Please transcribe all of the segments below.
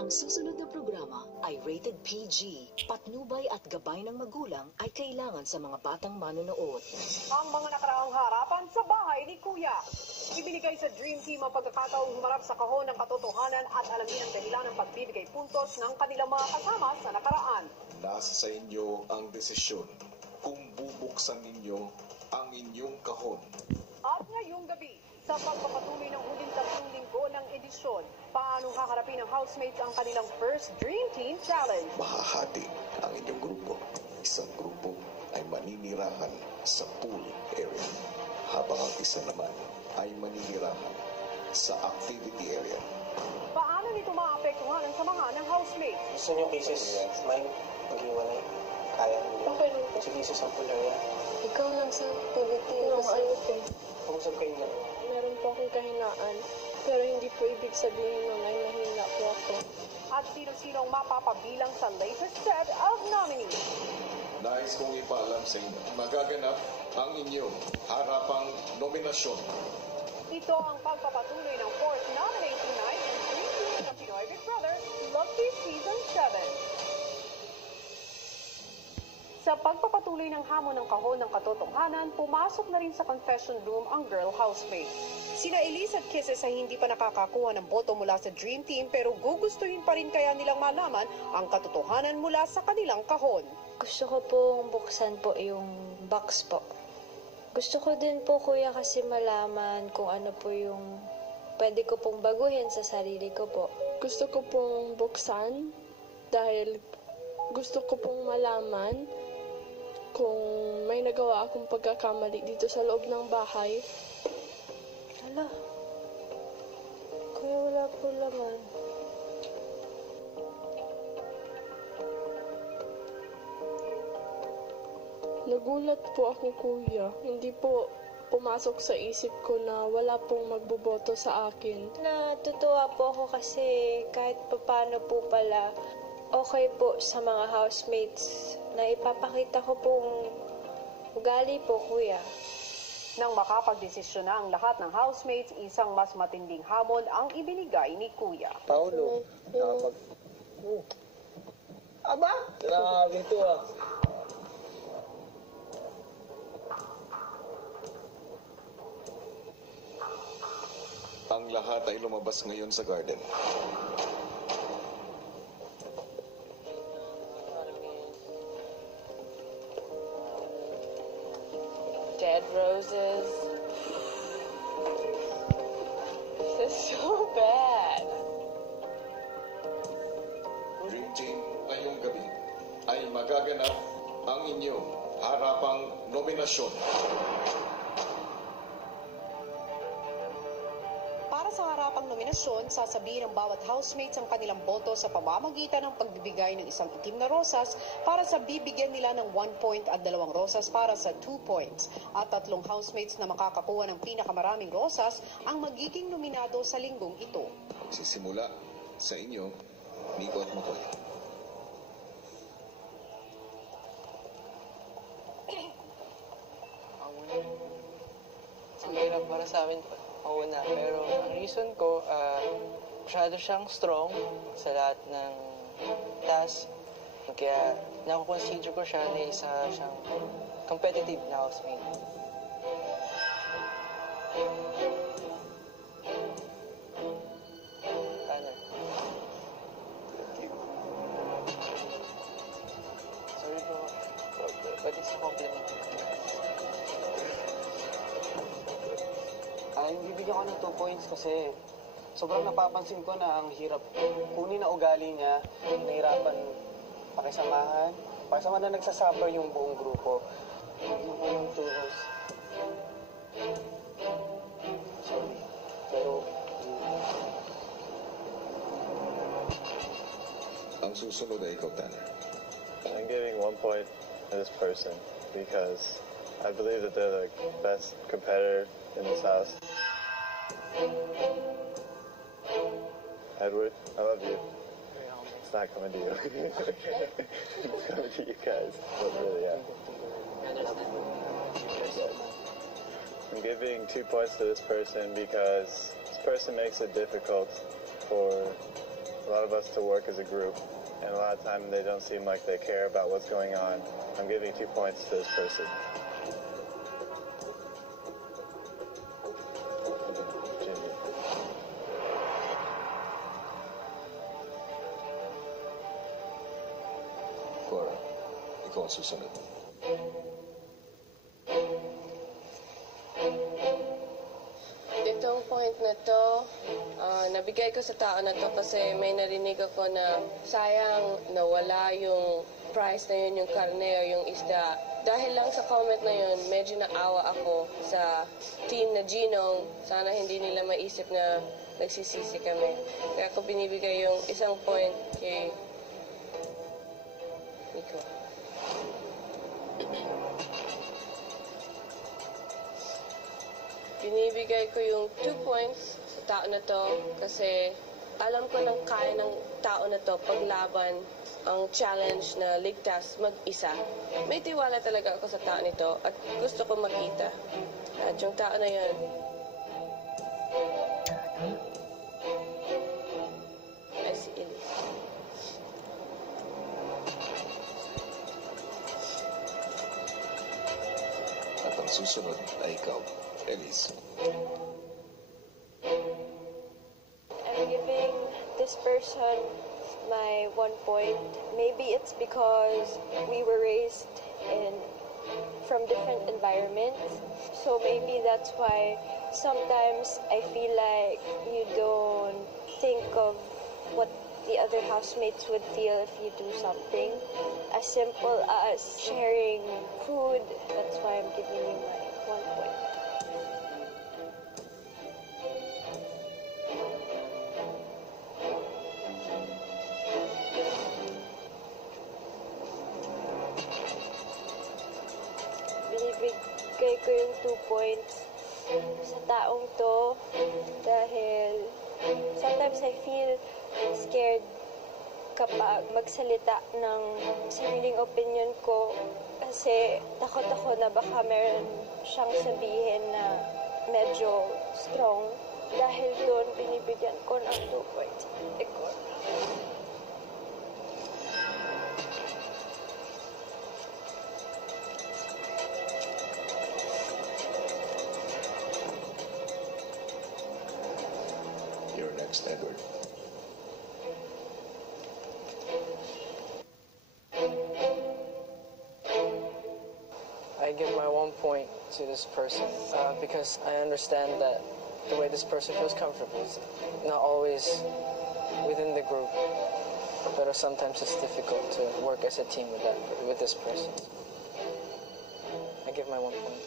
Ang susunod na programa ay rated PG. Patnubay at gabay ng magulang ay kailangan sa mga batang manonood. Ang mga nakaraang harapan sa bahay ni Kuya. Ibinigay sa Dream Team ang pagkakataong humarap sa kahon ng katotohanan at alamin ang dahilan ng pagbibigay puntos ng kanilang mga kasama sa nakaraan. Nasa sa inyo ang desisyon kung bubuksan ninyo ang inyong kahon. At ngayong gabi, sa pagpapatuloy ng huling 3 linggo ng edisyon, paanong haharapin ng housemates ang kanilang first Dream Team Challenge? Mahahati ang inyong grupo. Isang grupo ay maninirahan sa pool area, habang ang isa naman ay maninirahan sa activity area. Paano nito maapektuhan ang samahan ng housemates? Gusto niyo cases, may mag-iwalay. Kaya niyo. Okay lang po. Sige sa pool area. Ikaw lang sa activity. Ayos eh. Pag-usap kayo na. Meron po akong kahinaan. Pero hindi po ibig sabihin nun ay mahina po ako. At sino-sino ang mapapabilang sa latest set of nominees? Nais kong ipaalam sa inyo, magaganap ang inyong harapang nominasyon. Ito ang pagpapatuloy ng 4th nominating night in Dream Team ng Pinoy Big Brother Lucky Season 7. Sa pagpapatuloy ng hamon ng kahon ng katotohanan, pumasok na rin sa confession room ang girl housemate. Sina Elise at Kisses ay hindi pa nakakakuha ng boto mula sa Dream Team pero gugustuhin pa rin kaya nilang malaman ang katotohanan mula sa kanilang kahon. Gusto ko pong buksan po yung box po. Gusto ko din po, Kuya, kasi malaman kung ano po yung pwede ko pong baguhin sa sarili ko po. Gusto ko pong buksan dahil gusto ko pong malaman kung may nagawa akong pagkakamali dito sa loob ng bahay. Hala. Kuya, wala po laman. Nagulat po ako, Kuya. Hindi po pumasok sa isip ko na wala pong magboboto sa akin. Natutuwa po ako kasi kahit paano po pala okay po sa mga housemates na ipapakita ko pong ugali po, Kuya. Nang makapagdesisyon na ang lahat ng housemates, isang mas matinding hamon ang ibinigay ni Kuya. Paulo. Aba? Grabe ito ah. Ang lahat ay lumabas ngayon sa garden. Dead roses. This is so bad. Dream Team, ngayong gabi ay magaganap ang inyong harapang nominasyon. Para sa harapang nominasyon, sasabihin ng bawat housemates ang kanilang boto sa pamamagitan ng pagbibigay ng isang itim na rosas para sa bibigyan nila ng 1 point at 2 rosas para sa 2 points. At 3 housemates na makakakuha ng pinakamaraming rosas ang magiging nominado sa linggong ito. Sisimula sa inyo, Nico at Makoy. Mahirap para sa amin mauna. Pero ang reason ko, masyado siyang strong sa lahat ng task. Kaya nakukonsider ko siya na isa siyang competitive na housemate. Tanner. Sorry bro, but it's a compliment. Bibigyan ko ng 2 points kasi sobrang napapansin ko na ang hirap kunin na ugali niya, nahirapan pakisamahan. Pakisama na nagsasuffer yung buong grupo. Bibigyan ko ng 2 rows. Sorry. Pero, Ang susunod ay ikaw, Tanner. I'm giving 1 point to this person because I believe that they're the best competitor in this house. Edward, I love you. It's not coming to you. It's coming to you guys. But really, yeah. I'm giving 2 points to this person because this person makes it difficult for a lot of us to work as a group, and a lot of time they don't seem like they care about what's going on. I'm giving 2 points to this person. Jimmy. Cora, ikaw ang susunod. Itong point na to, nabigay ko sa tao na to kasi may narinig ako na sayang nawala yung price na yun, yung karne o yung isda. Dahil lang sa comment na yun, medyo naawa ako sa team na Ginong. Sana hindi nila maisip na nagsisisi kami. Kaya ako binibigay yung isang point kay Nico. Binibigay ko yung 2 points sa tao na to kasi alam ko nang kaya ng tao na to paglaban ang challenge na ligtas mag-isa. May tiwala talaga ako sa tao nito at gusto ko makita. At yung tao na yun, ay si Elise. At ang susunod ay ikaw, Elise. I'm giving this person my 1 point. Maybe it's because we were raised from different environments. So maybe that's why sometimes I feel like you don't think of what the other housemates would feel if you do something. As simple as sharing food. That's why I'm giving you my 1 point. Binibigay ko yung 2 points sa taong to dahil sometimes I feel scared kapag magsalita ng sariling opinion ko kasi takot ako na baka meron siyang sabihin na medyo strong. Dahil doon, binibigyan ko ng 2 points. Ikaw. You're next, Edward. I give my 1 point to this person because I understand that the way this person feels comfortable is not always within the group, but sometimes it's difficult to work as a team with this person. I give my 1 point.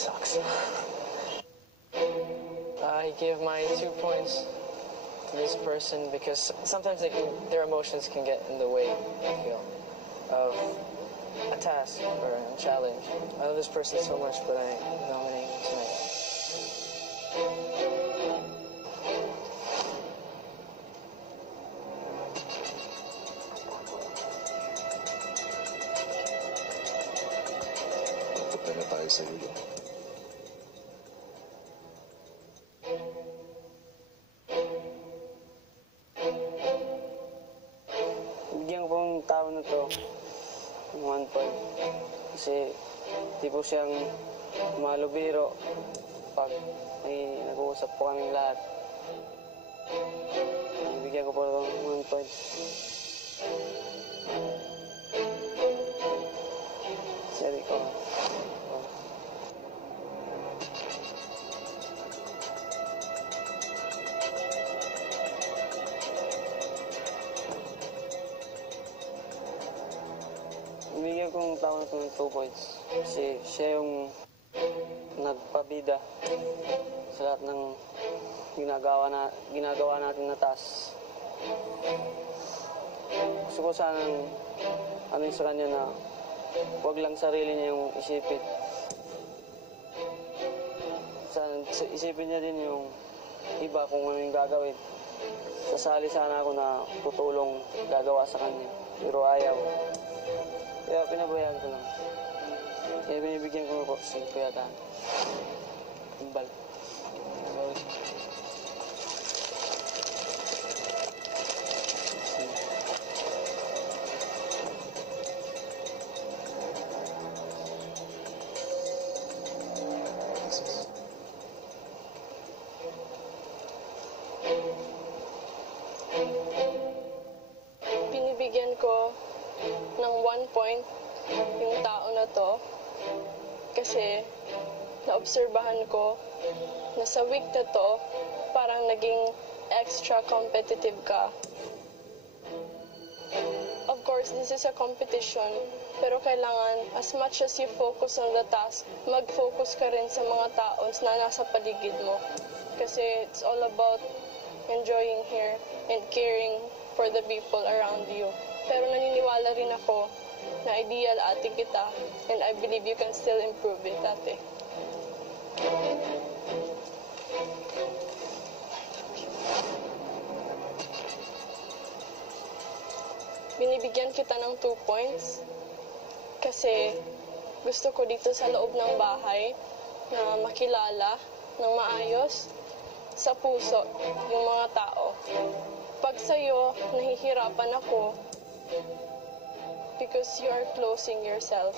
Sucks. I give my 2 points to this person because sometimes their emotions can get in the way, I feel, of a task or a challenge. I love this person so much, but I nominate him tonight. Punta na tayo sa yulo. Bigyan ko ang tao na to ng 1 point. Kasi di po siyang malubiro pag may nag-uusap po kaming lahat. Bigyan ko po ng 1 point. Sorry ko. Bigyan kong tao na ito ng 2 points. Kasi siya yung nagpabida sa lahat ng ginagawa natin na task. Gusto ko sanang ano sa kanya na huwag lang sarili niya yung isipin. Sana isipin niya din yung iba kung ano yung gagawin. sasali sana ako na tutulong gagawa sa kanya. Pero ayaw. Kaya pinabayaan ko lang. Kaya binibigyan ko ako si Kuya Dan. Tumbal. Binibigyan ko ng 1 point yung tao na to kasi naobserbahan ko na sa week na to parang naging extra competitive ka. Of course, this is a competition, pero kailangan as much as you focus on the task, mag-focus ka rin sa mga tao na nasa paligid mo. Kasi it's all about enjoying here and caring for the people around you. Pero naniniwala rin ako na ideal ate kita and I believe you can still improve it, ate. Binibigyan kita ng 2 points kasi gusto ko dito sa loob ng bahay na makilala ng maayos sa puso yung mga tao. Pag sa'yo, nahihirapan ako because you are closing yourself.